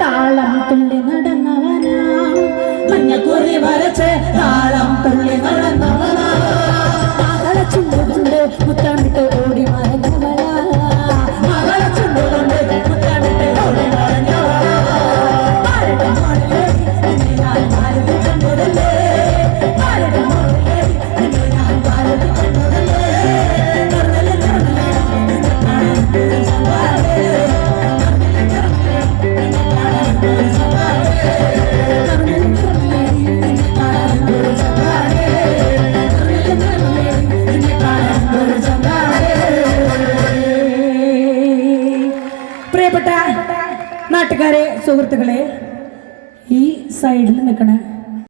താളം തുള്ളി നടന്നവനാ മഞ്ഞക്കുറി വരച്ച് താളം തുള്ളി നടന്നവനാ മകളെ ചുണ്ടുകൊണ്ട് മുത്തമിട്ട് ഓടി മറഞ്ഞവളാ മകളെ ചുണ്ടുകൊണ്ട് മുത്തമിട്ട് ഓടി മറഞ്ഞവളാ ആരുടെ മോളിലെ എന്നെ ഞാൻ ഭാരതി കണ്ടതല്ലേ ആരുടെ മോളിലെ എന്നെ ഞാൻ ഭാരതി കണ്ടതല്ലേ പ്രിയപ്പെട്ട നാട്ടുകാരെ സുഹൃത്തുക്കളെ ഈ സൈഡിൽ നിൽക്കണ